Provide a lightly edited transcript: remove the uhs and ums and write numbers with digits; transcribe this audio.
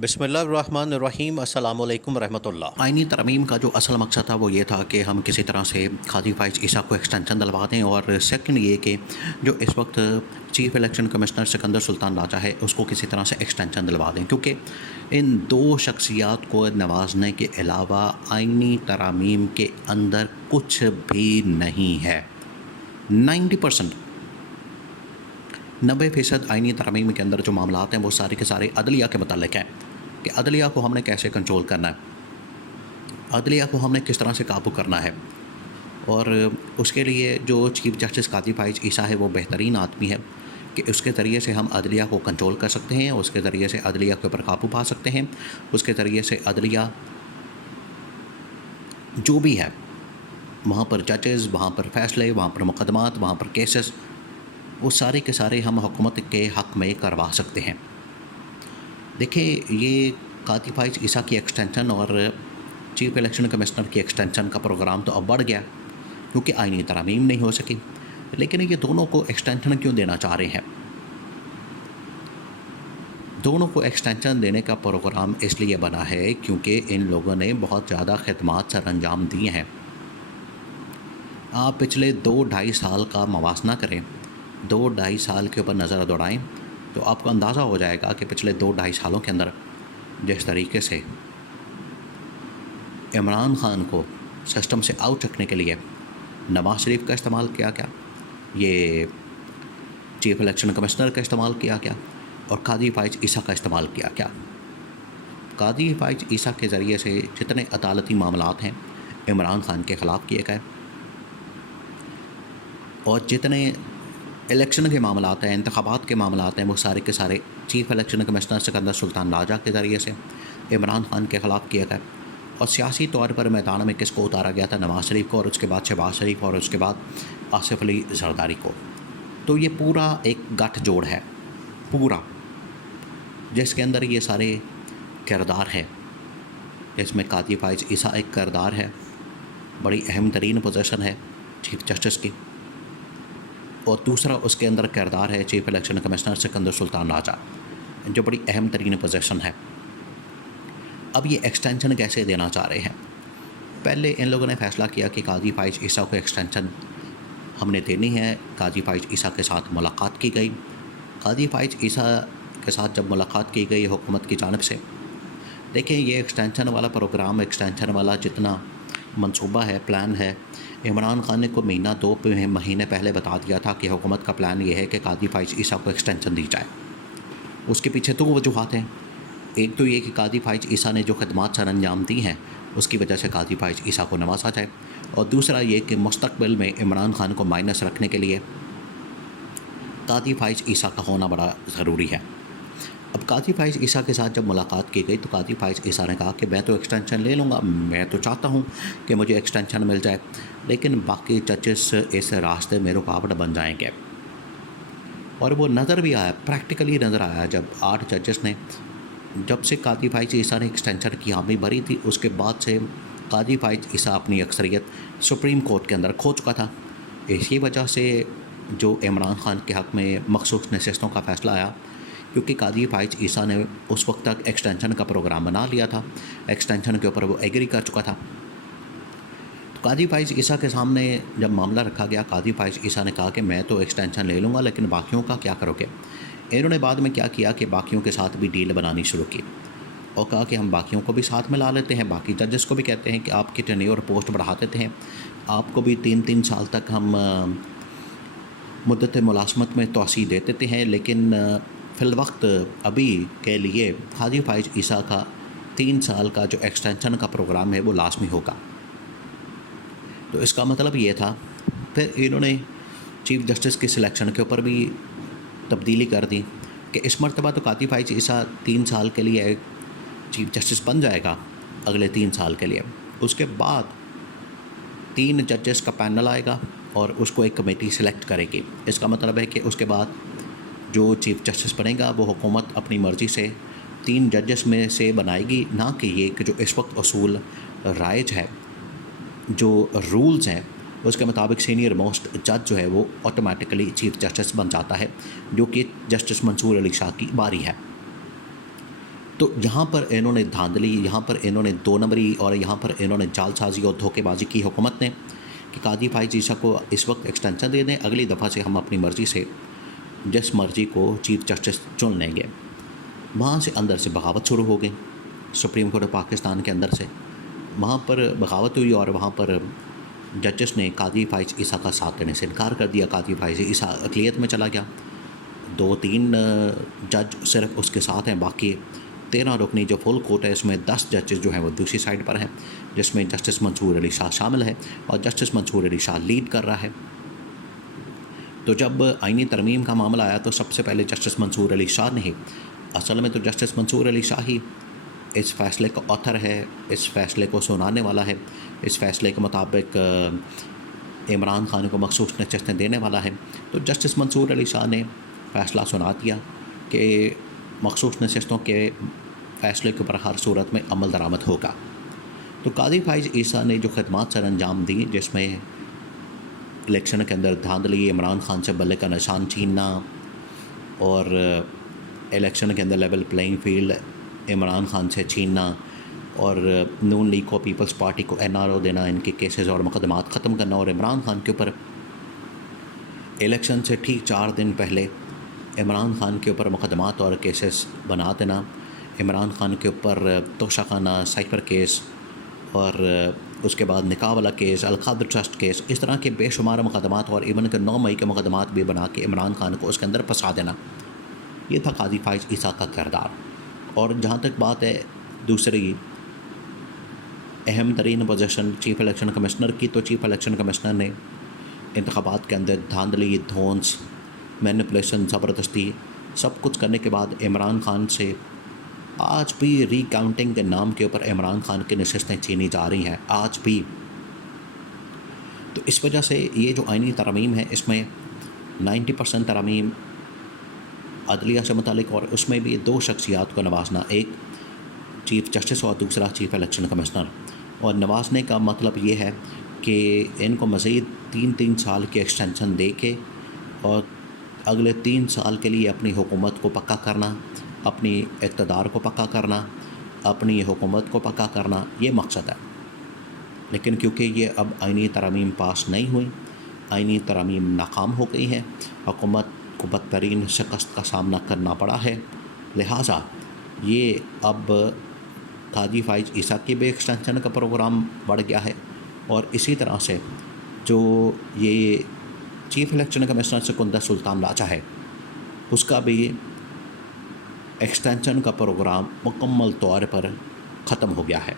बिस्मिल्लाहिर्रहमानिर्रहीम अस्सलामु अलैकुम रहमतुल्लाह। आइनी तरमीम का जो असल मकसद था वो ये था कि हम किसी तरह से काजी फ़ाइज़ ईसा को एक्सटेंशन दिलवा दें, और सेकंड ये कि जो इस वक्त chief election commissioner Sikandar Sultan Raja है उसको किसी तरह से एक्सटेंशन दिलवा दें, क्योंकि इन दो शख्सियात को नवाजने के अलावा आइनी तरमीम के अंदर कुछ भी नहीं है। 90% 90% आइनी तरमीम के अंदर जो मामलात हैं वो सारे के सारे अदलिया के मतलब हैं कि अदलिया को हमने कैसे कंट्रोल करना है, अदलिया को हमने किस तरह से काबू करना है। और उसके लिए जो चीफ़ जस्टिस काजी फ़ाइज़ ईसा है वो बेहतरीन आदमी है कि उसके ज़रिए से हम अदलिया को कंट्रोल कर सकते हैं, उसके ज़रिए से अदलिया के ऊपर काबू पा सकते हैं, उसके ज़रिए से अदलिया जो भी है वहाँ पर जजेस, वहाँ पर फ़ैसले, वहाँ पर मुकदमात, वहाँ पर केसेस, वो सारे के सारे हम हुकूमत के हक़ में करवा सकते हैं। देखिए, ये काजी फ़ाइज़ ईसा की एक्सटेंशन और चीफ़ इलेक्शन कमिश्नर की एक्सटेंशन का प्रोग्राम तो अब बढ़ गया क्योंकि आइनी तरमीम नहीं हो सकी, लेकिन ये दोनों को एक्सटेंशन क्यों देना चाह रहे हैं? दोनों को एक्सटेंशन देने का प्रोग्राम इसलिए बना है क्योंकि इन लोगों ने बहुत ज़्यादा खिदमात सर अंजाम दिए हैं। आप पिछले 2-2.5 साल का मवाजना करें, 2-2.5 साल के ऊपर नज़र दौड़ाएं तो आपको अंदाज़ा हो जाएगा कि पिछले 2-2.5 सालों के अंदर जिस तरीके से इमरान ख़ान को सिस्टम से आउट रखने के लिए नवाज शरीफ का इस्तेमाल किया गया, ये चीफ़ इलेक्शन कमिश्नर का इस्तेमाल किया गया, और काजी फ़ाइज़ ईसा का इस्तेमाल किया गया। काजी फ़ाइज़ ईसा के ज़रिए से जितने अदालती मामलात हैं इमरान ख़ान के ख़िलाफ़ किए गए, और जितने इलेक्शन के मामलात हैं, इंतख़ाबात के मामलात हैं, वो सारे के सारे chief election commissioner Sikandar Sultan Raja के ज़रिए से इमरान ख़ान के ख़िलाफ़ किए गए। और सियासी तौर पर मैदान में किसको उतारा गया था? नवाज शरीफ को, और उसके बाद शहबाज शरीफ, और उसके बाद आसिफ अली जरदारी को। तो ये पूरा एक गठजोड़ है पूरा, जिसके अंदर ये सारे किरदार हैं। इसमें काजी फ़ाइज़ ईसा एक किरदार है, बड़ी अहम तरीन पोजीशन है चीफ़ जस्टिस की, और दूसरा उसके अंदर किरदार है chief election commissioner Sikandar Sultan Raja, जो बड़ी अहम तरीन पोजीशन है। अब ये एक्सटेंशन कैसे देना चाह रहे हैं? पहले इन लोगों ने फ़ैसला किया कि काजी फ़ाइज़ ईसा को एक्सटेंशन हमने देनी है। काजी फ़ाइज़ ईसा के साथ मुलाकात की गई। काजी फ़ाइज़ ईसा के साथ जब मुलाकात की गई हुकूमत की जानिब से, देखिए ये एक्सटेंशन वाला प्रोग्राम, एक्सटेंशन वाला जितना मंसूबा है, प्लान है, इमरान ख़ान ने को महीना 2 महीने पहले बता दिया था कि हुकूमत का प्लान ये है कि काजी फ़ाइज़ ईसा को एक्सटेंशन दी जाए। उसके पीछे 2 वजूहात हैं। एक तो ये कि काजी फ़ाइज़ ईसा ने जो खिदमात सर अंजाम दी हैं उसकी वजह से काजी फ़ाइज़ ईसा को नवाजा जाए, और दूसरा ये कि मुस्तक़बिल में इमरान ख़ान को माइनस रखने के लिए काजी फ़ाइज़ ईसा का होना बड़ा ज़रूरी है। अब काजी फ़ाइज़ ईसा के साथ जब मुलाकात की गई तो काजी फ़ाइज़ ईसा ने कहा कि मैं तो एक्सटेंशन ले लूँगा, मैं तो चाहता हूँ कि मुझे एक्सटेंशन मिल जाए, लेकिन बाकी जजेस इस रास्ते में रुकावट बन जाएंगे। और वो नज़र भी आया, प्रैक्टिकली नज़र आया, जब 8 जजेस ने, जब से काजी फ़ाइज़ ईसा ने एक्सटेंशन की हामी भरी थी उसके बाद से काजी फ़ाइज़ ईसा अपनी अक्सरियत सुप्रीम कोर्ट के अंदर खो चुका था। इसी वजह से जो इमरान ख़ान के हक़ में मखसूस नशस्तों का फ़ैसला आया, क्योंकि काजी फ़ाइज़ ईसा ने उस वक्त तक एक्सटेंशन का प्रोग्राम बना लिया था, एक्सटेंशन के ऊपर वो एग्री कर चुका था। तो काजी फ़ाइज़ ईसा के सामने जब मामला रखा गया, काजी फ़ाइज़ ईसा ने कहा कि मैं तो एक्सटेंशन ले लूँगा, लेकिन बाकियों का क्या करोगे? इन्होंने बाद में क्या किया कि बाकियों के साथ भी डील बनानी शुरू की और कहा कि हम बाकियों को भी साथ में ला लेते हैं, बाकी जजेस को भी कहते हैं कि आपकी टेन्योर पोस्ट बढ़ा देते हैं, आपको भी 3-3 साल तक हम मुद्दत मुलाज़मत में तोसी दे देते हैं, लेकिन फ़िलवक्त अभी के लिए काजी फ़ाइज़ ईसा का 3 साल का जो एक्सटेंशन का प्रोग्राम है वो लाज़मी होगा। तो इसका मतलब ये था। फिर इन्होंने चीफ़ जस्टिस की सिलेक्शन के ऊपर भी तब्दीली कर दी कि इस मरतबा तो काजी फ़ाइज़ ईसा 3 साल के लिए चीफ़ जस्टिस बन जाएगा, अगले 3 साल के लिए। उसके बाद 3 जजेस का पैनल आएगा और उसको एक कमेटी सिलेक्ट करेगी। इसका मतलब है कि उसके बाद जो चीफ़ जस्टिस बनेगा वो हुकूमत अपनी मर्ज़ी से 3 जजेस में से बनाएगी, ना कि ये कि जो इस वक्त उसूल राइज है, जो रूल्स हैं उसके मुताबिक सीनियर मोस्ट जज जो है वो ऑटोमेटिकली चीफ़ जस्टिस बन जाता है, जो कि जस्टिस मंसूर अली शाह की बारी है। तो यहाँ पर इन्होंने धांधली, यहाँ पर इन्होंने दो नंबरी और यहाँ पर इन्होंने जालसाजी और धोखेबाजी की हुकूमत ने कि कादी फाइज ईसा को इस वक्त एक्सटेंशन दे दें, अगली दफ़ा से हम अपनी मर्ज़ी से जिस मर्ज़ी को चीफ जस्टिस चुन लेंगे। वहाँ से अंदर से बगावत शुरू हो गई, सुप्रीम कोर्ट ऑफ पाकिस्तान के अंदर से वहाँ पर बगावत हुई और वहाँ पर जजेस ने कादी फाइज ईसा का साथ देने से इनकार कर दिया। कादी फाइज ईसा अक़लियत में चला गया, 2-3 जज सिर्फ उसके साथ हैं, बाकी 13 रुकनी जो फुल कोर्ट है इसमें 10 जजेस जो हैं वो दूसरी साइड पर हैं, जिसमें जस्टिस मंसूर अली शाह शामिल है और जस्टिस मंसूर अली शाह लीड कर रहा है। तो जब आईनी तरमीम का मामला आया तो सबसे पहले जस्टिस मंसूर अली शाह ने ही, असल में तो जस्टिस मंसूर अली शाह ही इस फ़ैसले का ऑथर है, इस फ़ैसले को सुनाने वाला है, इस फ़ैसले के मुताबिक इमरान खान को मखसूस नशिस्तें देने वाला है। तो जस्टिस मंसूर अली शाह ने फ़ैसला सुना दिया कि मखसूस नशिस्तों के फ़ैसले के ऊपर हर सूरत में अमल दरामद होगा। तो कादी फाइज ईसा ने जो खदमात सर अंजाम दी, जिसमें इलेक्शन के अंदर धांधली, इमरान खान से बल्ले का निशान छीनना और इलेक्शन के अंदर level playing field Imran Khan से छीनना और नून लीग को, पीपल्स पार्टी को NRO देना, इनके केसेस और मुकदमात ख़त्म करना और इमरान खान के ऊपर इलेक्शन से ठीक 4 दिन पहले इमरान खान के ऊपर मुकदमात और केसेस बना देना, इमरान खान के ऊपर तोशाखाना साइपर केस और उसके बाद निकाह वाला केस, अलखादर ट्रस्ट केस, इस तरह के बेशुमार मुकदमात और इवन के 9 मई के मुकदमात भी बना के इमरान खान को उसके अंदर फंसा देना, ये था कादी फाइज ईसा का किरदार। और जहाँ तक बात है दूसरी अहम तरीन पोजीशन चीफ इलेक्शन कमिश्नर की, तो चीफ इलेक्शन कमिश्नर ने इंतखाबात के अंदर धांधली, धौंस, मैनिपुलेशन, ज़बरदस्ती सब कुछ करने के बाद इमरान खान से आज भी रीकाउंटिंग के नाम के ऊपर इमरान खान की नशिस्तें छीनी जा रही हैं आज भी। तो इस वजह से ये जो आइनी तरमीम है इसमें 90% तरमीम अदलिया से मुतालिक और उसमें भी 2 शख्सियात को नवाजना, एक चीफ जस्टिस और दूसरा चीफ इलेक्शन कमिश्नर। और नवाजने का मतलब ये है कि इनको मज़ीद 3-3 साल की एक्सटेंशन दे के और अगले 3 साल के लिए अपनी हुकूमत को पक्का करना, अपनी इक़्तिदार को पक्का करना, अपनी हुकूमत को पक्का करना, ये मकसद है। लेकिन क्योंकि ये अब आइनी तरमीम पास नहीं हुई, आइनी तरमीम नाकाम हो गई हैं, हुकूमत को बदतरीन शिकस्त का सामना करना पड़ा है, लिहाजा ये अब कादी फाइज ईसा की भी एक्सटेंशन का प्रोग्राम बढ़ गया है और इसी तरह से जो ये chief election commissioner Sikandar Sultan लाचा है उसका भी एक्सटेंशन का प्रोग्राम मुकम्मल तौर पर ख़त्म हो गया है।